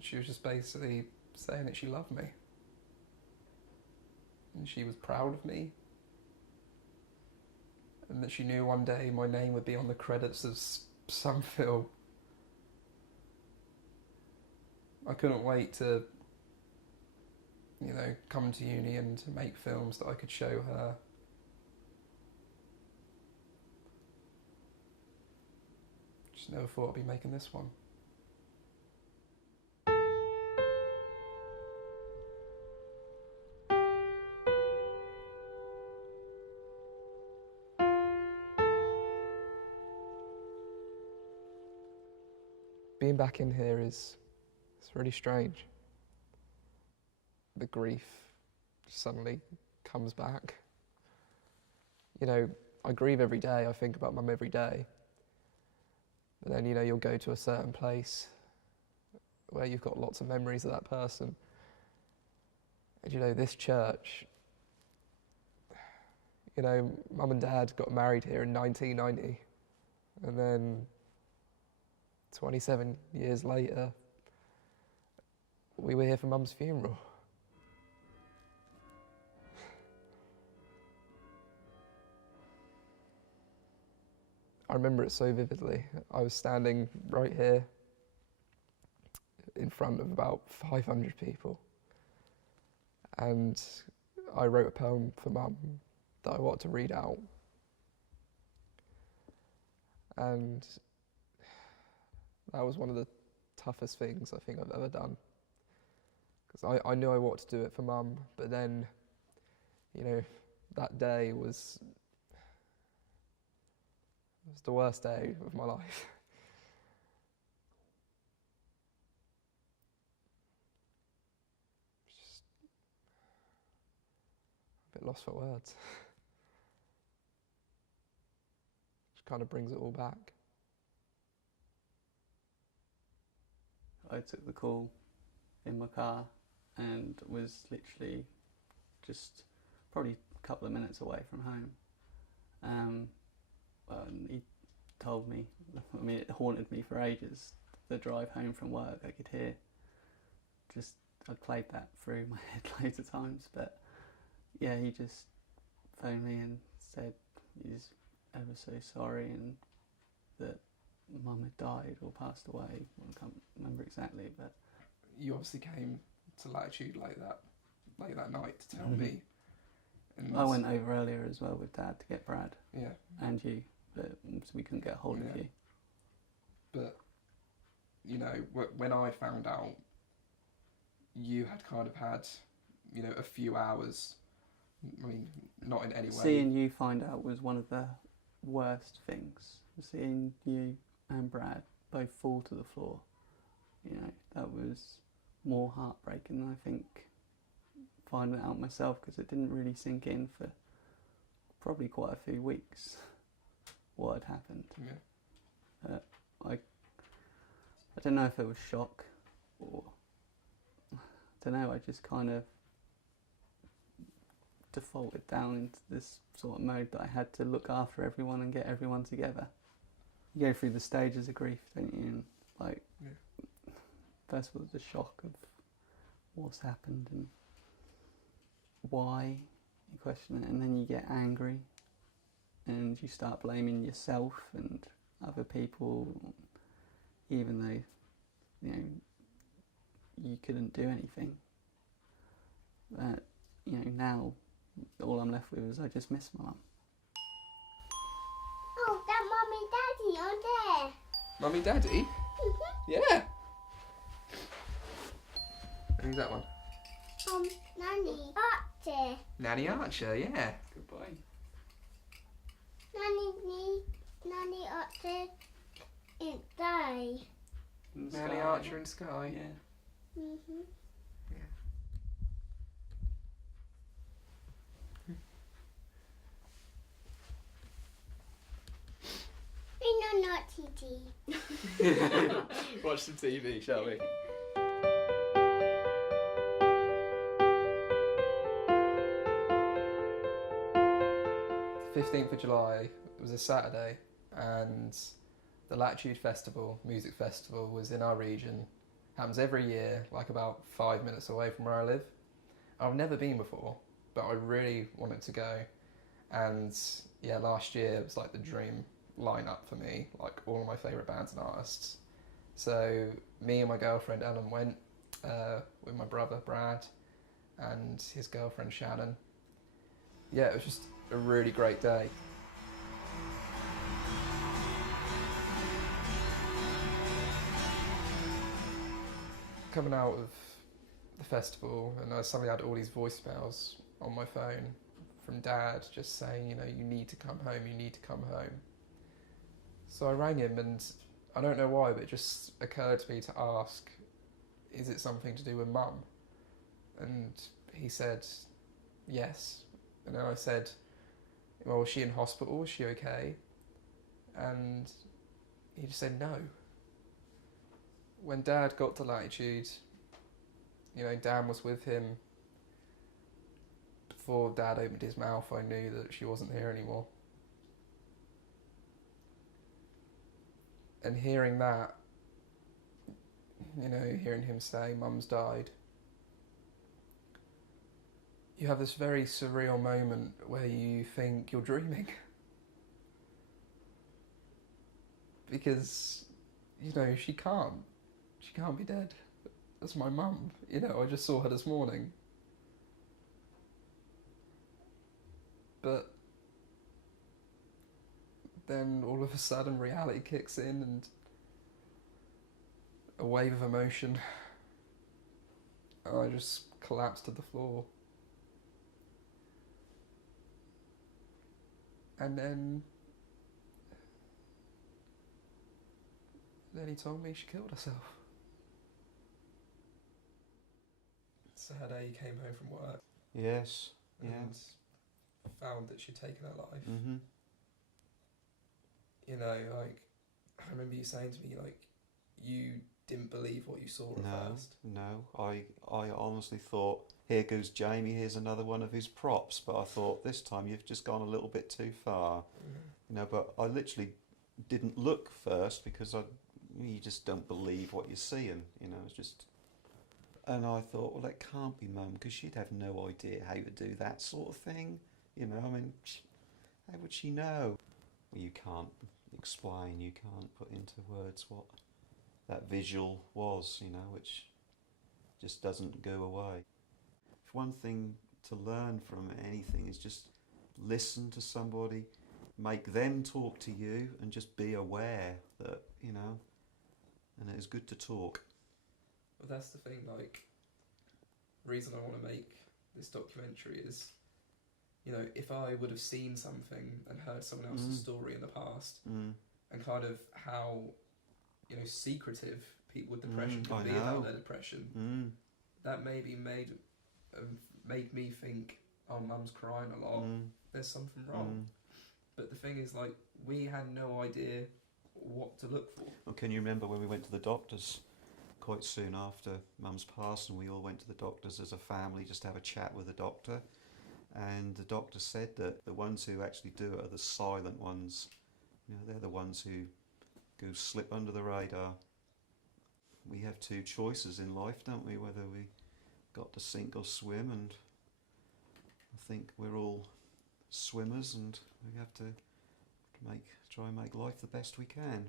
She was just basically saying that she loved me. And she was proud of me. And that she knew one day my name would be on the credits of some film. I couldn't wait to, come to uni and to make films that I could show her. Just never thought I'd be making this one. Being back in here it's really strange. The grief suddenly comes back. I grieve every day, I think about Mum every day. But then, you'll go to a certain place where you've got lots of memories of that person. And this church, Mum and Dad got married here in 1990. And then 27 years later, we were here for Mum's funeral. I remember it so vividly. I was standing right here in front of about 500 people. And I wrote a poem for Mum that I wanted to read out. And that was one of the toughest things I think I've ever done. Because I knew I wanted to do it for Mum, but then, that day was the worst day of my life. Just a bit lost for words. Just kind of brings it all back. I took the call in my car and was literally just probably a couple of minutes away from home. And he told me, it haunted me for ages. The drive home from work, I could hear, I played that through my head loads of times, but yeah, he just phoned me and said he's ever so sorry and that Mum had died or passed away. I can't remember exactly, but You obviously came to Latitude like that night to tell me. And I went over earlier as well with Dad to get Brad. Yeah. And you, but we couldn't get hold of you. But, when I found out, you had kind of had, a few hours, not in any way. Seeing you find out was one of the worst things. Seeing you and Brad both fall to the floor, that was more heartbreaking than I think finding it out myself, because it didn't really sink in for probably quite a few weeks what had happened. Yeah. I don't know if it was shock or I don't know, I just kind of defaulted down into this sort of mode that I had to look after everyone and get everyone together. You go through the stages of grief, don't you? And first of all, the shock of what's happened and why, you question it, and then you get angry and you start blaming yourself and other people, even though you couldn't do anything. But now all I'm left with is I just miss my mum. Oh, that Mummy Daddy on there. Mummy Daddy? Yeah. Who's that one? Nanny Archer. Nanny Archer, yeah. Goodbye. Nanny Archer in day. Nanny Archer in Sky. Yeah. Mhm. We know not TT. Watch some TV, shall we? 15th of July, it was a Saturday, and the Latitude Festival, music festival, was in our region, Happens every year, like about 5 minutes away from where I live. I've never been before, but I really wanted to go. And yeah, last year it was like the dream lineup for me, like all of my favourite bands and artists. So me and my girlfriend Ellen went with my brother Brad and his girlfriend Shannon. Yeah, it was just a really great day. Coming out of the festival, and I suddenly had all these voicemails on my phone from Dad just saying, you know, you need to come home, you need to come home. So I rang him, and I don't know why, but it just occurred to me to ask, is it something to do with Mum? And he said, yes. And then I said, well, was she in hospital? Was she okay? And he just said no. When Dad got to Latitude, you know, Dan was with him. Before Dad opened his mouth, I knew that she wasn't here anymore. And hearing that, you know, hearing him say, Mum's died, you have this very surreal moment where you think you're dreaming. Because, you know, she can't be dead. That's my mum, you know, I just saw her this morning. But then all of a sudden reality kicks in and a wave of emotion, and I just collapsed to the floor. And then he told me she killed herself. Saturday he came home from work. Yes. And Yeah. found that she'd taken her life. Mm-hmm. You know, like, I remember you saying to me, like, you didn't believe what you saw at first. No. I honestly thought, here goes Jamie, here's another one of his props. But I thought, this time you've just gone a little bit too far. Mm. You know, but I literally didn't look first because you just don't believe what you're seeing. You know, it's just... And I thought, well, that can't be Mum, because she'd have no idea how to do that sort of thing. You know, I mean, how would she know? Well, you can't explain, you can't put into words what that visual was, you know, which just doesn't go away. If one thing to learn from anything is just listen to somebody, make them talk to you, and just be aware that, you know, and it is good to talk. Well, that's the thing, like, the reason I want to make this documentary is, you know, if I would have seen something and heard someone else's story in the past, and kind of how, you know, secretive people with depression can be about their depression, that maybe made me think, oh, Mum's crying a lot, there's something wrong. But the thing is, like, we had no idea what to look for. Well, can you remember when we went to the doctors quite soon after Mum's passed, and we all went to the doctors as a family just to have a chat with the doctor? And the doctor said that the ones who actually do it are the silent ones. You know, they're the ones who go slip under the radar. We have two choices in life, don't we? Whether we got to sink or swim, and I think we're all swimmers, and we have to try and make life the best we can.